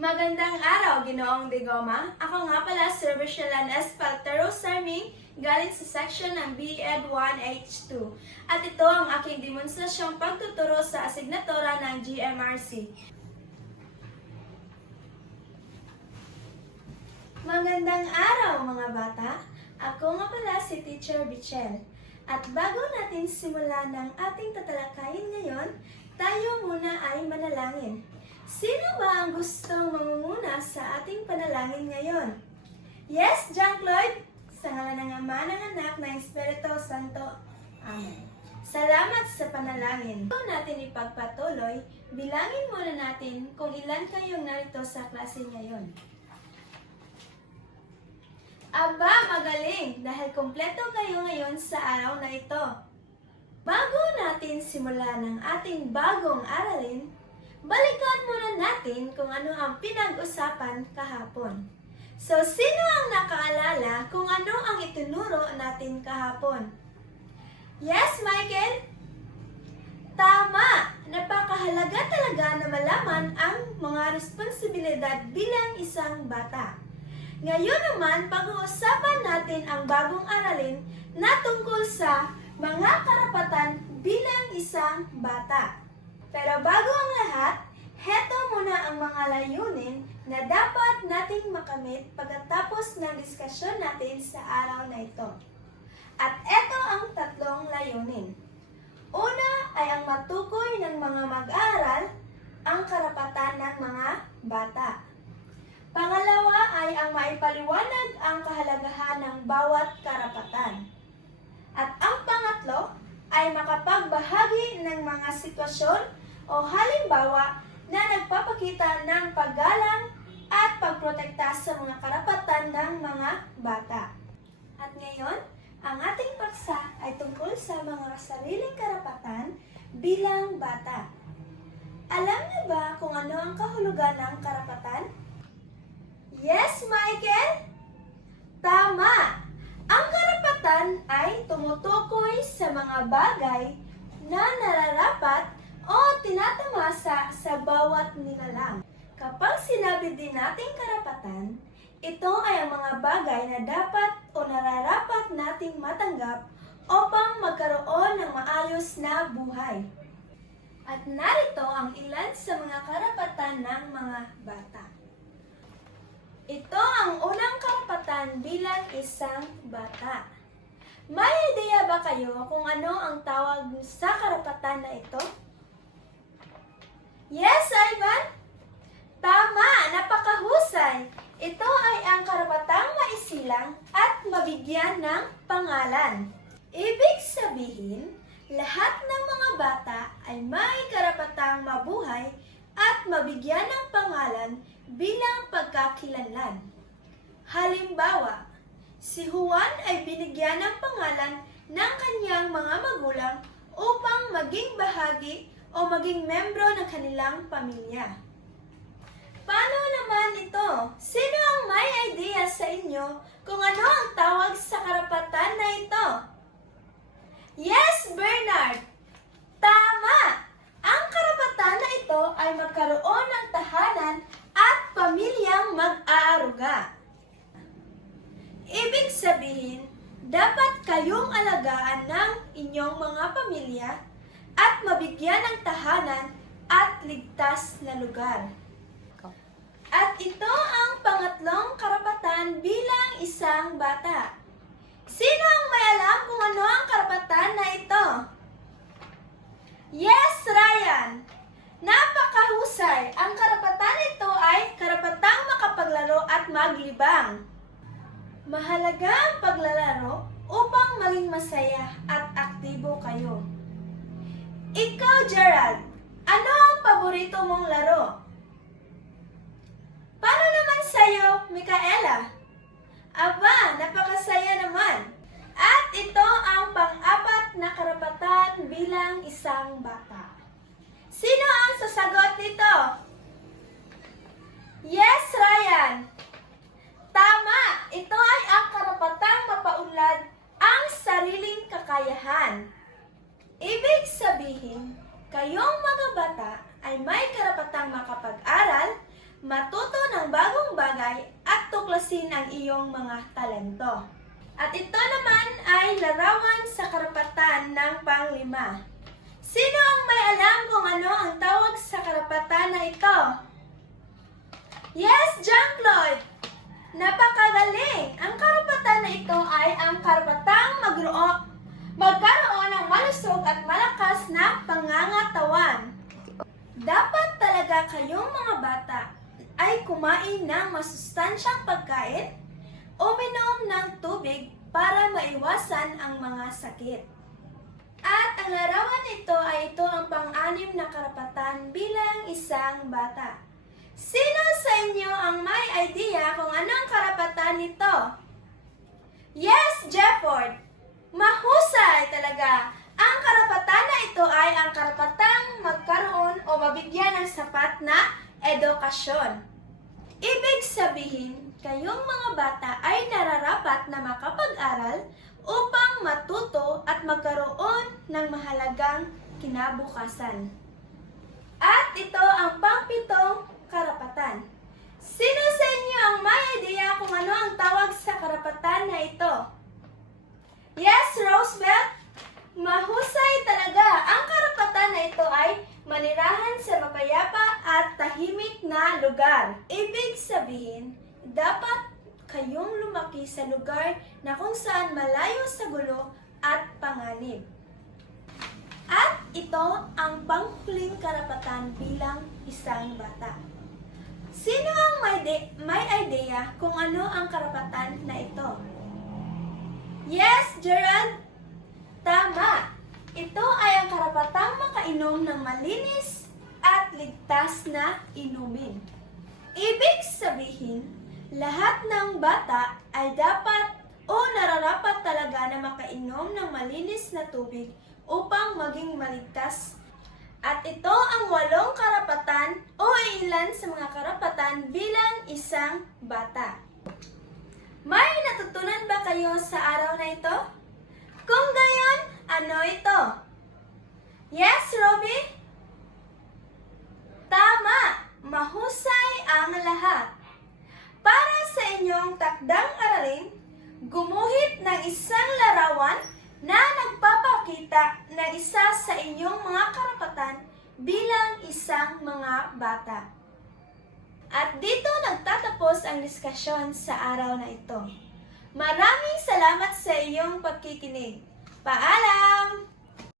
Magandang araw, Ginoong Digoma. Ako nga pala si Robercialan Espaltero Sarming, galing sa section ng BEd 1H2. At ito ang aking demonstrasyong pagtuturo sa asignatura ng GMRC. Magandang araw mga bata. Ako nga pala si Teacher Bichel. At bago natin simulan ng ating tatalakayin ngayon, tayo muna ay manalangin. Sino ba ang gustong mangunguna sa ating panalangin ngayon? Yes, Jean-Claude! Sa ngalan ng Ama, ng Anak, ng Espiritu Santo. Amen. Salamat sa panalangin. Bago natin ipagpatuloy, bilangin muna natin kung ilan kayong narito sa klase ngayon. Aba, magaling! Dahil kompleto kayo ngayon sa araw na ito. Bago natin simulan ang ating bagong aralin, balikan muna natin kung ano ang pinag-usapan kahapon. So, sino ang nakaalala kung ano ang itinuro natin kahapon? Yes, Michael? Tama! Napakahalaga talaga na malaman ang mga responsibilidad bilang isang bata. Ngayon naman, pag-uusapan natin ang bagong aralin na tungkol sa mga karapatan bilang isang bata. Pero bago ang lahat, heto muna ang mga layunin na dapat nating makamit pagkatapos ng diskusyon natin sa araw na ito. At eto ang tatlong layunin. Una ay ang matukoy ng mga mag-aaral ang karapatan ng mga bata. Pangalawa ay ang maipaliwanag ang kahalagahan ng bawat karapatan. At ang pangatlo ay makapagbahagi ng mga sitwasyon o halimbawa na nagpapakita ng paggalang at pagprotekta sa mga karapatan ng mga bata. At ngayon, ang ating paksa ay tungkol sa mga sariling karapatan bilang bata. Alam niyo ba kung ano ang kahulugan ng karapatan? Yes, Michael? Tama! Ang karapatan ay tumutukoy sa mga bagay na nararapat o tinatamasa sa bawat nilalang. Kapag sinabi din nating karapatan, ito ay ang mga bagay na dapat o nararapat nating matanggap upang magkaroon ng maayos na buhay. At narito ang ilan sa mga karapatan ng mga bata. Ito ang unang karapatan bilang isang bata. May ideya ba kayo kung ano ang tawag sa karapatan na ito? Yes, Ivan? Tama! Napakahusay! Ito ay ang karapatang maisilang at mabigyan ng pangalan. Ibig sabihin, lahat ng mga bata ay may karapatang mabuhay at mabigyan ng pangalan bilang pagkakilanlan. Halimbawa, si Juan ay binigyan ng pangalan ng kanyang mga magulang upang maging bahagi o maging membro ng kanilang pamilya. Paano naman ito? Sino ang may idea sa inyo kung ano ang tawag sa karapatan na ito? Yes, Bernard! Tama! Ang karapatan na ito ay magkaroon ng tahanan at pamilyang mag-aaruga. Ibig sabihin, dapat kayong alagaan ng inyong mga pamilya at mabigyan ng tahanan at ligtas na lugar. At ito ang pangatlong karapatan bilang isang bata. Sino ang may alam kung ano ang karapatan na ito? Yes, Ryan! Napakahusay! Ang karapatan nito ay karapatang makapaglaro at maglibang. Mahalaga ang paglalaro upang maging masaya at aktibo kayo. Ikaw, Gerald, ano ang paborito mong laro? Paano naman sa'yo, Micaela? Aba, napakasaya naman. At ito ang pang-apat na karapatan bilang isang bata. Sino ang sasagot nito? Yes, Ryan! Tama! Ito ay ang karapatang mapaunlad ang sariling kakayahan. Ibig sabihin, kayong mga bata ay may karapatang makapag-aral, matuto iyong mga talento. At ito naman ay larawan sa karapatan ng panglima. Sino ang may alam kung ano ang tawag sa karapatan na ito? Yes, John Lloyd! Napakagaling! Ang karapatan na ito ay ang karapatang magkaroon ng malusog at malakas na pangangatawan. Dapat talaga kayong mga bata ay kumain ng masustansyang pagkain, uminom ng tubig para maiwasan ang mga sakit. At ang larawan nito ay ito ang pang-anim na karapatan bilang isang bata. Sino sa inyo ang may idea kung anong karapatan nito? Yes, Jefford! Mahusay talaga! Ang karapatan na ito ay ang karapatang magkaroon o mabigyan ng sapat na edukasyon. Ibig sabihin, kayong mga bata ay nararapat na makapag-aral upang matuto at magkaroon ng mahalagang kinabukasan. At ito ang pang-pitong karapatan. Sino sa inyo ang may idea kung ano ang tawag sa karapatan na ito? Yes, Roosevelt! Mahusay talaga! Ang karapatan na ito ay manirahan sa mapayapa at tahimik na lugar. Ibig sabihin, dapat kayong lumaki sa lugar na kung saan malayo sa gulo at panganib. At ito ang panghuling karapatan bilang isang bata. Sino ang may idea kung ano ang karapatan na ito? Yes, Gerald! Tama! Ito ay ang karapatang makainom ng malinis at ligtas na inumin. Ibig sabihin, lahat ng bata ay dapat o nararapat talaga na makainom ng malinis na tubig upang maging maligtas. At ito ang 8 karapatan o ilan sa mga karapatan bilang isang bata. May natutunan ba kayo sa araw na ito? Kung gayon, ano ito? Yes, Robbie? Tama! Mahusay ang lahat. Para sa inyong takdang aralin, gumuhit ng isang larawan na nagpapakita ng isa sa inyong mga karapatan bilang isang mga bata. At dito nagtatapos ang diskusyon sa araw na ito. Maraming salamat sa iyong pagkikinig. Paalam!